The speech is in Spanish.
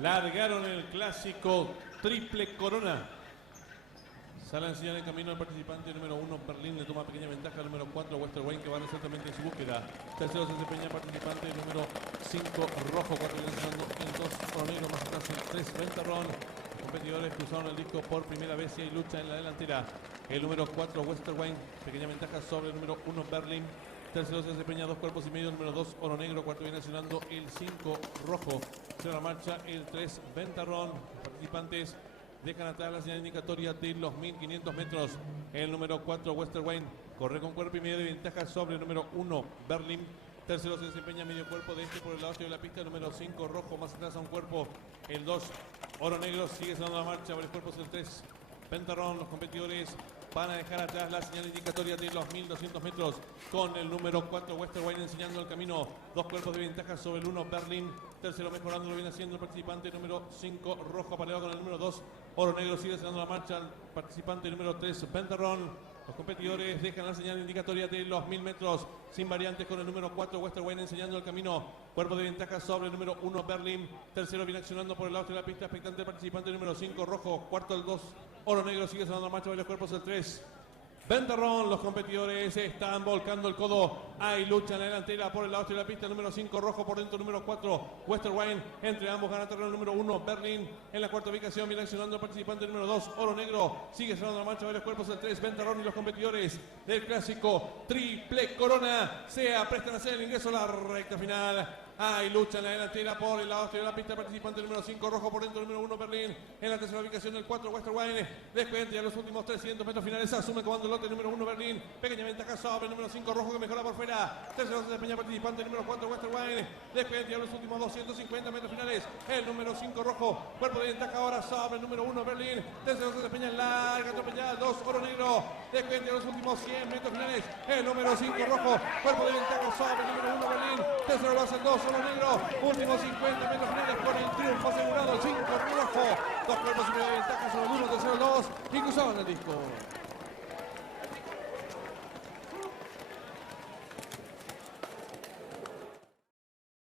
Largaron el clásico triple corona. Sale a enseñar el camino al participante número 1, Berlín, le toma pequeña ventaja al número 4, Western Wayne, que va resueltamente en su búsqueda. Tercero se desempeña el participante número 5, Rojo, 4 lanzando el 2, Oro Negro, más atrás el 3, Ventarrón. Los competidores cruzaron el disco por primera vez y hay lucha en la delantera. El número 4, Western Wayne, pequeña ventaja sobre el número 1, Berlín. Tercero se desempeña 2 cuerpos y medio, número 2, Oro Negro, cuarto viene accionando el 5, Rojo. Se la marcha el 3, Ventarrón. Los participantes dejan atrás la señal indicatoria de los 1500 metros. El número 4, Western Wayne, corre con cuerpo y medio de ventaja sobre el número 1, Berlín. Tercero se desempeña medio cuerpo de este por el lado de la pista. El número 5, Rojo, más atrás a un cuerpo. El 2, Oro Negro, sigue sonando la marcha. Varios cuerpos el 3, Ventarrón. Los competidores van a dejar atrás la señal indicatoria de los 1200 metros con el número 4, Western Wayne, enseñando el camino. 2 cuerpos de ventaja sobre el 1, Berlín. Tercero mejorando, lo viene haciendo el participante número 5, Rojo, apareado con el número 2, Oro Negro. Sigue sonando la marcha al participante número 3, Ventarrón. Los competidores dejan la señal indicatoria de los 1000 metros sin variantes con el número 4, Western Wayne, enseñando el camino. Cuerpo de ventaja sobre el número 1, Berlín. Tercero viene accionando por el lado de la pista, expectante el participante número 5, Rojo. Cuarto el 2, Oro Negro. Sigue sonando la marcha de los cuerpos el 3, Ventarrón. Los competidores están volcando el codo. Hay lucha en la delantera por el lado de la pista. Número 5, Rojo por dentro. Número 4, Western Wayne. Entre ambos gana terreno número 1, Berlín. En la cuarta ubicación viene accionando el participante número 2, Oro Negro. Sigue sonando la marcha de los cuerpos el 3, Ventarrón. Y los competidores del clásico triple corona se aprestan a hacer el ingreso a la recta final. Hay lucha en la delantera por el lado de la pista. Participante número 5, Rojo por dentro. Número 1, Berlín. En la tercera ubicación el 4, Western Wayne. Descuenta ya los últimos 300 metros finales. Asume comando el lote número 1, Berlín. Pequeña ventaja sobre el número 5, Rojo, que mejora por fuera. Tercero se desempeña participante número 4, Western Wayne. Descuenta ya los últimos 250 metros finales. El número 5, Rojo. Cuerpo de ventaja ahora sobre el número 1, Berlín. Tercero se desempeña en larga atropellada 2, Oro Negro. Descuenta ya los últimos 100 metros finales. El número 5, Rojo. Cuerpo de ventaja sobre el número 1, Berlín. Tercero lo hace el 2, Oro Negro. Últimos 50 metros finales con el triunfo asegurado. El 5, Rojo. 2 cuerpos y medio de ventaja sobre el 1, tercero el 2. Y cruzaban el disco.